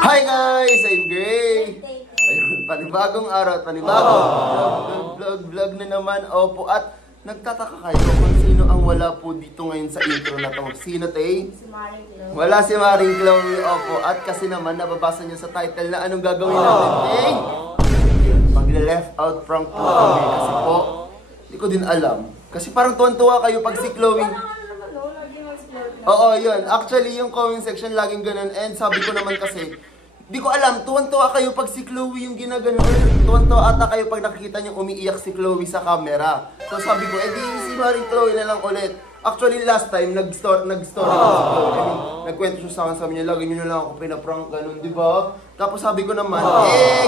Hi guys! I'm Gray! Ayun, panibagong araw at panibagong vlog na naman. Opo, at nagtataka kayo kung sino ang wala po dito ngayon sa intro na to. Sino, Tay? Si Maring Chloe. Wala si Maring Chloe. Opo, at kasi naman nababasa niyo sa title na anong gagawin natin, Tay? Ayun, magle-left out prank po kami. Kasi po, hindi ko din alam. Kasi parang tuwan-tuwa kayo pag si Chloe. Oo, yun. Actually, yung comment section laging ganun. And sabi ko naman kasi, di ko alam, tuwan-tuwa kayo pag si Chloe yung ginaganon. Tuwan-tuwa ata kayo pag nakikita niyo umiiyak si Chloe sa camera. So sabi ko, edi si Maring Chloe na lang ulit. Actually, last time, nag-story na si Chloe. I mean, nagkwento siya sa akin, sabi niya, lagi niyo na lang ako pinaprank, ganun, di ba? Tapos sabi ko naman,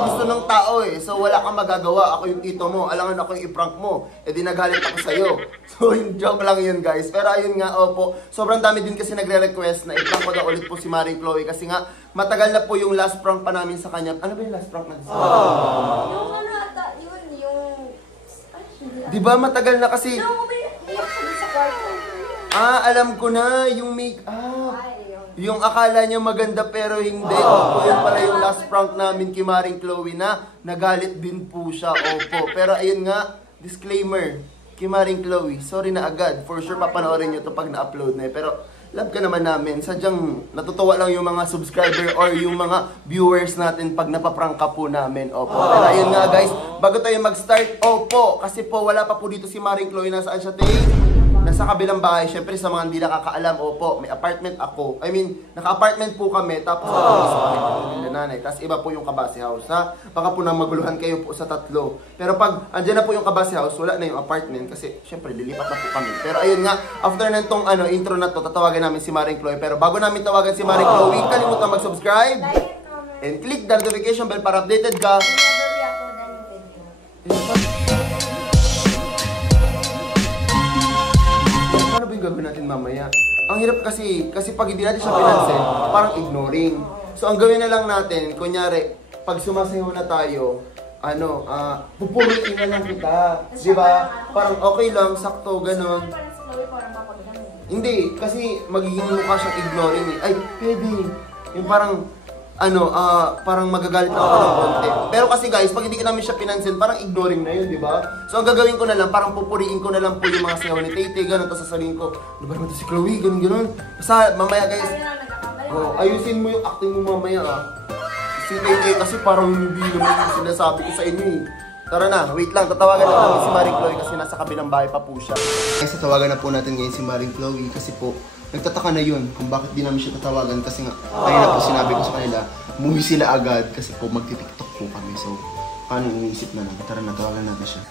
gusto ng tao eh. So wala kang magagawa, ako yung tito mo, alangan ako yung i-prank mo. Edi nagalit ako sa'yo. So yung joke lang yun guys. Pero ayun nga, opo, sobrang dami din kasi nagre-request na i-prank ko na ulit po si Maring Chloe. Kasi nga, matagal na po yung last prank pa namin sa kanya. Ano ba yung last prank natin? Yung ano ata, yun, yung... Di ba matagal na kasi... Yung umiiyak siya sa kwarto. Alam ko na, yung make-up. Yung akala niya maganda pero hindi. Opo, yun pala yung last prank namin kay Maring Chloe na nagalit din po siya. Opo, pero ayun nga, disclaimer. Kay Maring Chloe, sorry na agad. For sure, papanoorin nyo to pag na-upload na eh. Pero love ka naman namin. Sadyang natutuwa lang yung mga subscriber or yung mga viewers natin pag napaprank ka po namin. Opo, pero ayun nga guys, bago tayo mag-start, opo, kasi po wala pa po dito si Maring Chloe. Nasaan siya, Tay? Nasa kabilang bahay, syempre sa mga hindi nakakaalam, opo, may apartment ako. I mean, naka-apartment po kami, tapos sa bahay nila nanay. Tapos iba po yung Kabase House, ha? Baka po nang maguluhan kayo po sa tatlo. Pero pag andyan na po yung Kabase House, wala na yung apartment kasi syempre lilipat na po kami. Pero ayun nga, after na itong intro na to, tatawagan namin si Maring Chloe. Pero bago namin tawagan si Maring Chloe, kalimutan mag-subscribe and click the notification bell para updated ka. Ano ba yung gagawin natin mamaya? Ang hirap kasi pag hindi natin siya pinansin, parang ignoring. So ang gawin na lang natin, kunyari, pag sumasayaw na tayo, pupuriin na lang kita. Di ba? Parang okay lang, sakto, ganon. Hindi, kasi magiging mukha siyang ignoring eh. Ay, pwede. Yung parang, parang magagalit na ako ng konti. Pero kasi guys, pag hindi ka namin siya pinansin, parang ignoring na yun, di ba? So ang gagawin ko na lang, parang pupuriin ko na lang po yung mga sayaw ni Tay-Tay, gano'n, tapos sasabihin ko, ano ba naman ito si Chloe, gano'n. Basta mamaya guys, ayusin mo yung acting mo mamaya Si Tay-Tay kasi parang hindi naman yung sinasabi ko sa inyo eh. Tara na, wait lang, tatawagan na namin si Maring Chloe kasi nasa kabilang bahay pa po siya. Guys, tatawagan na po natin ngayon si Maring Chloe kasi po, nagtataka na yun kung bakit di namin siya tatawagan kasi nga, kanina po sinabi ko sa kanila, umuwi sila agad kasi po magti-TikTok po kami. So, paano iniisip na lang? Tara na, tawagan natin siya.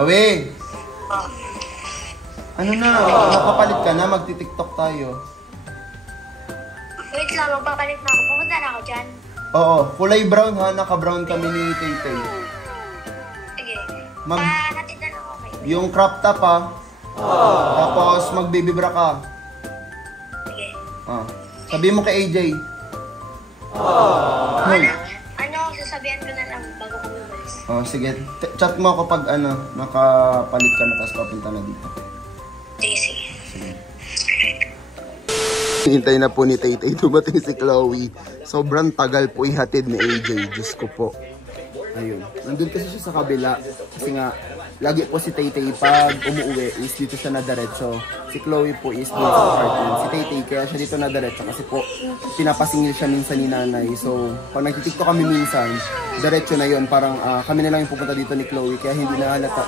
Bawi! Ano na? Nakapalit ka na? Magti-TikTok tayo. Wait lang, magpapalit na ako. Pumunta na ako dyan. Oo, kulay brown ha. Naka-brown kami ni Tay-Tay. Sige. Hatid na lang ako kayo. Yung crop top ha. Tapos mag-baby bra ka. Sige. Sabi mo kay AJ. Hoy. Ano, sasabihan ko na lang bago ko umalis. Sige. Chat mo ako pag nakapalit ka na tapos papunta na dito. Sige. Hintay na po ni Tay-Tay dumating si Chloe. Sobrang tagal po ihatid ni AJ. Diyos ko po. Ayun. Nandun kasi siya sa kabila. Kasi nga, lagi po si Tay-Tay pag umuwi is dito siya na diretso. Si Chloe po is dito sa apartment. Si Tay-Tay kaya siya dito na diretso kasi po pinapasingil siya minsan ni nanay. So, pag nagtitiktok kami minsan, diretso na yon. Parang kami na lang yung pupunta dito ni Chloe kaya hindi na halata.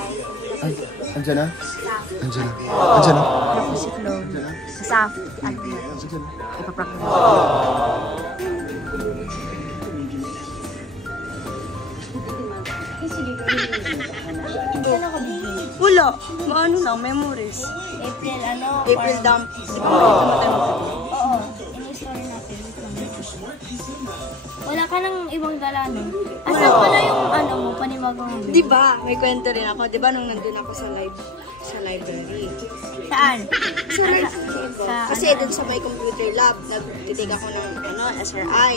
Ay, andyan na? Andyan na. Andyan na. Ako si Chloe. Sa ipaprank na. Wala. Maano lang, memories. April dump. Oo. In-story natin. Wala ka nang ibang dala, no? Asa pala yung panibagong Diba? May kwento rin ako. Diba nung nandun ako sa library? Saan? Kasi dun sa may computer lab, nagtitig ako ng SRI.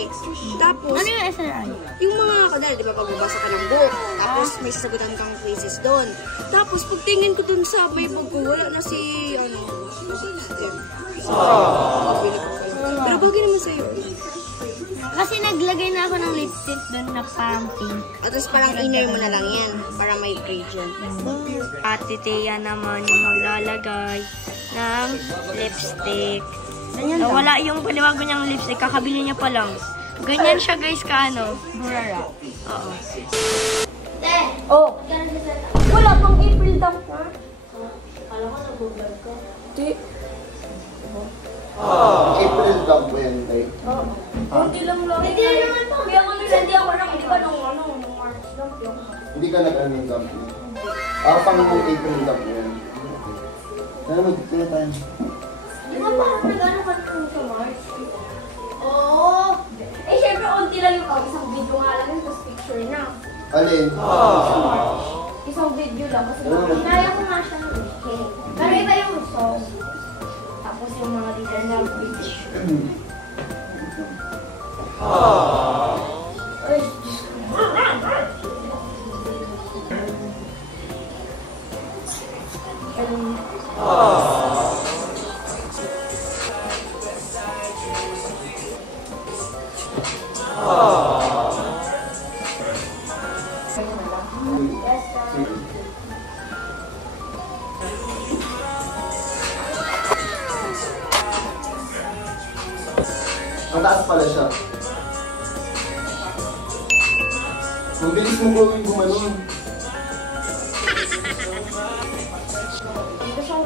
Tapos, Ano yung SRI? yung mga kadal, di ba, pagbabasa ka ng book, tapos may sasagutan kang quizzes doon. Tapos, pagtingin ko dun sa may pagkuwala na si item. Mabili ko kayo. Pero bagay naman sa'yo. Kasi naglagay na ako ng lipstick doon na parang pink. At tapos parang inner mo na lang yan. Para may gradient. Ate Thea naman yung maglalagay ng lipstick. Wala yung paliwago niyang lipstick, kakabili niya pa lang. Ganyan siya guys ka ano. Burara. Oo. Oh. Wala pang April dump ha? Di. April dog ba yan, tay? Hindi lang lang. Hindi naman po. Kaya nga hindi ako nang hindi ka nung March dump yung. Hindi ka nag-ano yung dog mo? Pang April dog mo yan. Ano magkita tayo? Di ba parang nag-ano ka nung sa March? Oo. Eh, syempre, unti lang yung isang video nga lang yun, tapos picture na. Alin? Sa March. Isang video lang, kasi naya ko nga siya ng weekend. Pero iba yung song. Tapos yung mga leader na beach. Ay, Diyos ko. Mataas pala siya. Ang bilis mo gawin gumanon.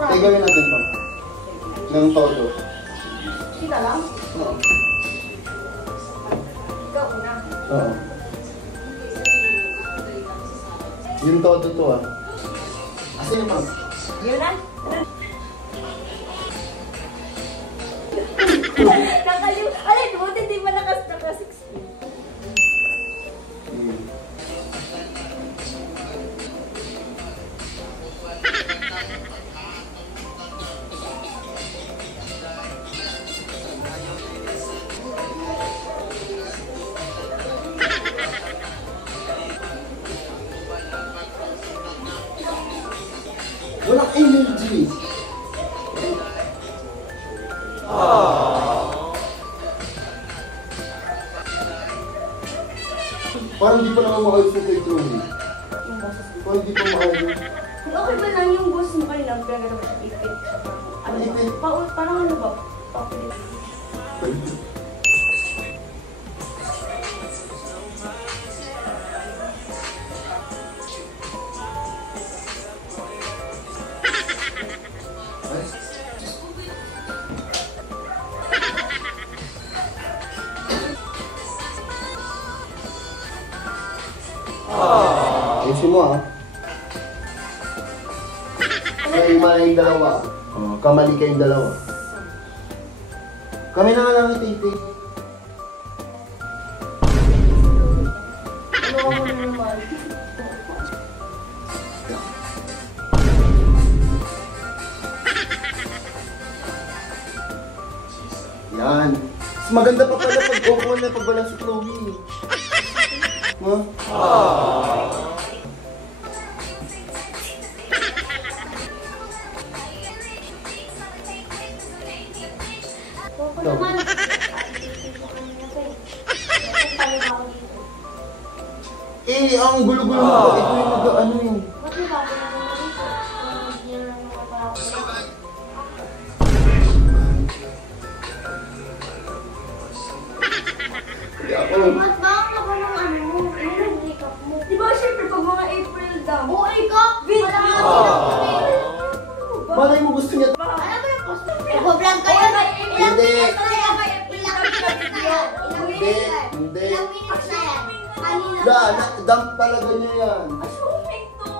Kaya gawin natin pa. Ng todo. Sila lang? Oo. Ikaw una. Oo. Yung todo to ah. Asin yung pang? Yun na? Kakaliw. Alin, buti di ba naka-16? Walang energy. Parang di pa naman maayos na kay Chloe. Parang di pa maayos. Okay ba lang yung boss mo kanina? Pero gano'n siya ipit. Ano ba? Ipit? Parang ano ba? Papilit. Ayusin mo ah. May mali yung dalawa. Kamali kayong dalawa. Kami na nga lang iti-iti. Ano ka mo naman? Yan. Mas maganda pa pala pag opo na pag wala si Chloe. Ha? Opo naman. Ang gulo-gulo mo. Ito yung ano eh. Ba't yung bago naman dito? Hindi na lang makapalapos. Hindi ako. Ba't ba ang laba ng ano mo? Ano yung makeup mo? Di ba syempre pag mga April daw? Oo, ikaw! Malay mo gusto niya. Alam mo yung post mo? Nag-vlog kayo? Ilang Hindi. minutes na yan? Ilang minutes na yan? Ilang Hindi. minutes na yan? Hindi. Ilang minutes na yan? Kanina. Dump talaga niya yan. Assuming to.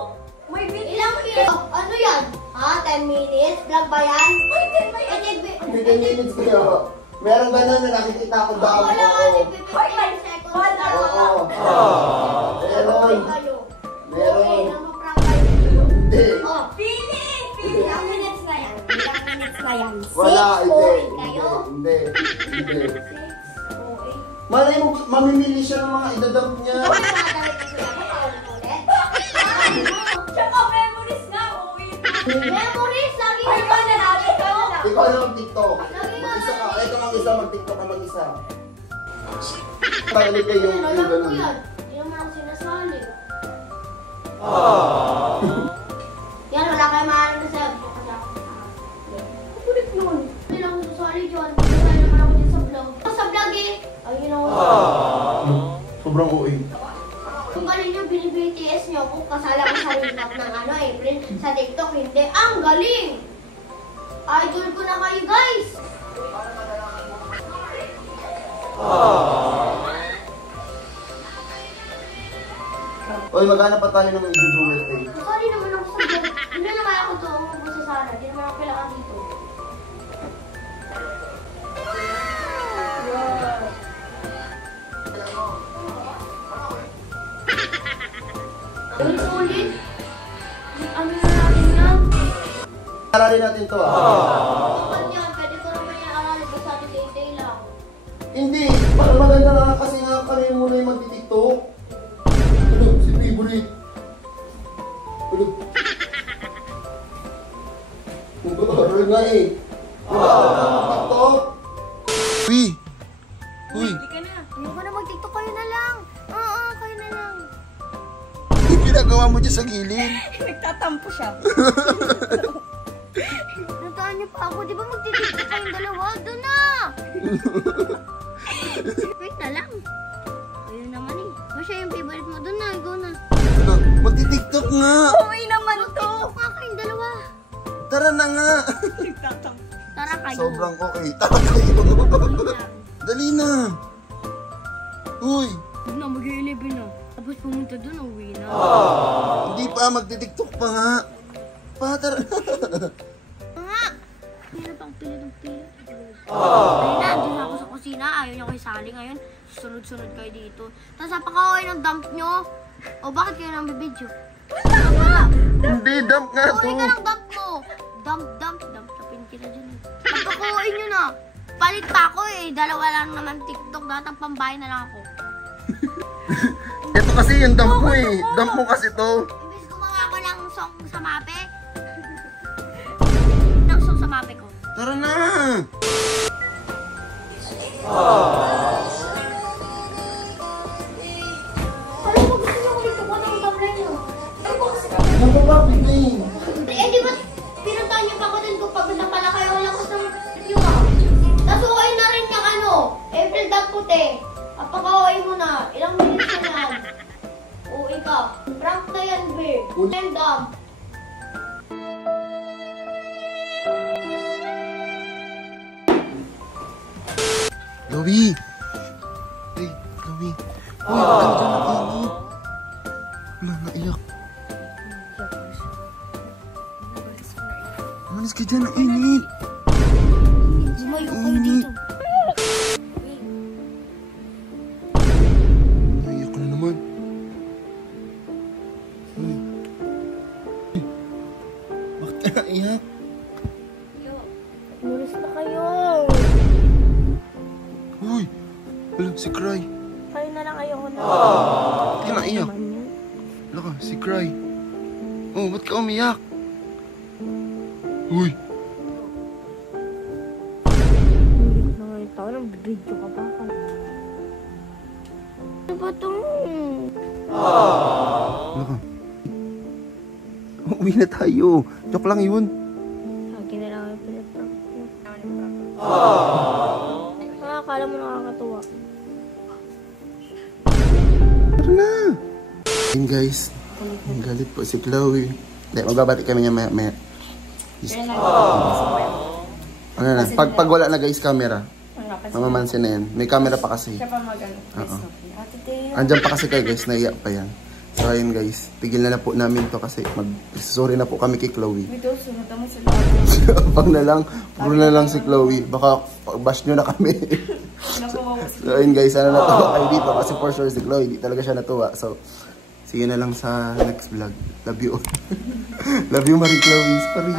May video. Ilang minutes? Ano yan? Ha? 10 minutes? Vlog ba yan? Uy, 10 ba yan? Hindi 10 minutes kaya. Meron ba na nakikita ko ba? Wala nga, Oo. 55 seconds. Wala. Oo. Meron. Meron. Namaprank kayo. Hindi. Oh, Pili! Ilang minutes na yan? Ilang minutes na yan? Wala. Hindi. Kayo? Hindi. Hindi. 6, 4, 8. Malay mo, mamimili siya ng mga idadump niya. Tsaka memories nga, uwi. Memories, lagi ka na natin. ikaw na mag-tiktok. Mag-isa ka. Ito mag-isa, mag-tiktok ka mag-isa. Tanggalin kayo yung Alam ko ganun. yan. Hindi naman ako sinasali. Yan, wala kayo maalam na sa'yo. Kasi ako. Kulit nun. Hindi lang ako sasali dyan. Kasali naman ako din sa vlog. Sa vlog eh. Ayun ako. Sobrang OA. Kung galing yung BTS nyo, kung kasala ko sa rin ng ano, April, sa TikTok, hindi. Ang galing! Idol ko na kayo, guys! Oy, maghanap pa tayo ng i-duet eh. Sorry naman ako sa vlog. Hindi na kaya ako doon kung sa sana. Hindi naman ako kailangan dito. Ulit-ulit. Ano na natin yan? Aralin natin to Kapag yan, pwede ko naman yung aralin ko sa day-day lang. Hindi, para maganda na kasi nga kami muna yung magti-tiktok. Ano, si favorite. Ano? Nag-aaral nga eh. TikTok. Uy! Uy! Ayoko na mag-tiktok, kayo na lang. Oo, kayo na lang. Yung ginagawa mo dyan sa gilid. Nagtatampo siya. Nataan niyo pa ako, di ba magtitiktok kayong dalawa? Doon na! Wait na lang. Ayun naman eh. Masya yung favorite mo. Doon na, ikaw na. Ano? Magti-tiktok nga. Uy naman to. Tiktok nga kayong dalawa. Tara na nga. Nagtatampo. Tara kayo. Sobrang okay. Tara kayo. Dali na. Uy. Huwag na, mag-11 na. Tapos pumunta doon, uwi na. Hindi pa, magti-tiktok pa nga. Pa, tara. Nga! Pila pang pila ng pila. Ayun na, andun ako sa kusina. Ayaw niya kayo sali ngayon. Sunod-sunod kayo dito. Tapos napaka-okay ng dump nyo. O bakit kayo nang bibidyo? Hindi, dump nga to. Uli ka ng dump mo. Dump. Sapin kita dyan. Pagkakuhin nyo na. Palit pa ako eh. Dalawa lang naman TikTok. Dapat ang pambahay na lang ako. Ito kasi yung dump mo eh. Dump mo kasi to. Imbis gumawa ko ng song sa mape. Ng song sa mape ko. Tara na. Alam mo, gusto nyo ulit ko ng thumbnail nyo. Ay, kung kasi Ano ba, Pinay? eh, di ba, pinuntahan niyo pa ako dun kung pagod na pala kayo, wala ko sa review ah. Tapos okay na rin yung ano, April Dump puti. Kapag-okay mo na, ilang minutes na yan. Uwi ka. Prank na yan, babe. And dump. Chloe. Hey, Chloe. Uy, bakit ka nakinig? Wala, naiyak. Manis ka dyan, nainit. Lumayo kayo dito. Naiyak ka na naman. Uy. Bakit ka naiyak? Mulis na kayo. Uy, wala, si Cry. Kayo na lang, ayoko na. Ba't ka naiyak? Wala ka, si Cry. Oh, ba't ka umiyak? Uy. Hindi na nga yung tao. Nag-video ka ba? Ano ba ito? Wala ka. Uwi na tayo. Joke lang yun. Akin na lang yung pinaprank ko. Akala mo nakakatuwa. Tara na. Ayun guys. Ang galit po si Chloe. Hindi, magbabati kami niya maya. Ano na, pag wala na guys camera. Mamamansin na yan. May camera pa kasi. Siya pa mag-ano. Oo. Andyan pa kasi kayo guys, naiyak pa yan. So ayun guys, tigil na po namin to kasi sorry na po kami kay Chloe. Ito, sunod mo sila. Pag na lang, puro na lang si Chloe. Baka bash nyo na kami. So ayun guys, sana natuwa kayo dito kasi for sure si Chloe, di talaga siya natuwa. So, see you na lang sa next vlog. Love you. Love you Marie Chloe. Sorry.